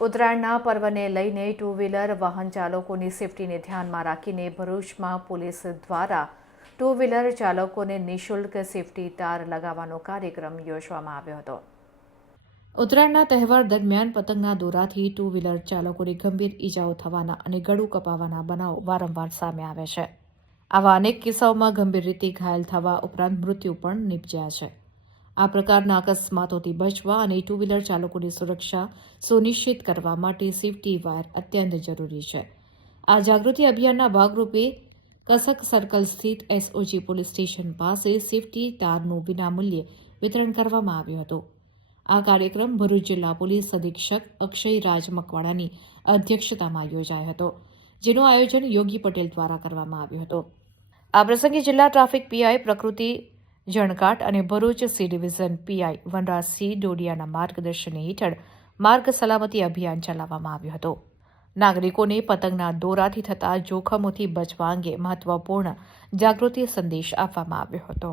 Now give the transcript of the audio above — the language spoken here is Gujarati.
ઉત્તરાયણના પર્વને લઈને ટુ વ્હીલર વાહન ચાલકોની સેફટીને ધ્યાનમાં રાખીને ભરૂચમાં પોલીસ દ્વારા ટુ વ્હીલર ચાલકોને નિઃશુલ્ક સેફટી તાર લગાવવાનો કાર્યક્રમ યોજવામાં આવ્યો હતો. ઉત્તરાયણના તહેવાર દરમિયાન પતંગના દોરાથી ટુ વ્હીલર ચાલકોને ગંભીર ઈજાઓ થવાના અને ગળું કપાવાના બનાવો વારંવાર સામે આવે છે. આવા અનેક કિસ્સાઓમાં ગંભીર રીતે ઘાયલ થવા ઉપરાંત મૃત્યુ પણ નિપજ્યા છે. આ પ્રકારના અકસ્માતોથી બચવા અને ટુ વ્હીલર ચાલકોની સુરક્ષા સુનિશ્ચિત કરવા માટે સેફટી વાયર અત્યંત જરૂરી છે. આ જાગૃતિ અભિયાનના ભાગરૂપે કસક સર્કલ સ્થિત એસઓજી પોલીસ સ્ટેશન પાસે સેફટી તારનું વિનામૂલ્યે વિતરણ કરવામાં આવ્યું હતું. આ કાર્યક્રમ ભરૂચ જિલ્લા પોલીસ અધિક્ષક અક્ષય રાજ મકવાણાની અધ્યક્ષતામાં યોજાયો હતો, જેનું આયોજન યોગી પટેલ દ્વારા કરવામાં આવ્યું હતું. આ પ્રસંગે જિલ્લા ટ્રાફિક પીઆઈ પ્રકૃતિ જણકાટ અને Bharuch C division PI Vanrajsinh ડોડિયાના માર્ગદર્શન હેઠળ માર્ગ સલામતી અભિયાન ચલાવવામાં આવ્યું હતું. નાગરિકોને પતંગના દોરાથી થતા જોખમોથી બચવા અંગે મહત્વપૂર્ણ જાગૃતિ સંદેશ આપવામાં આવ્યો હતો.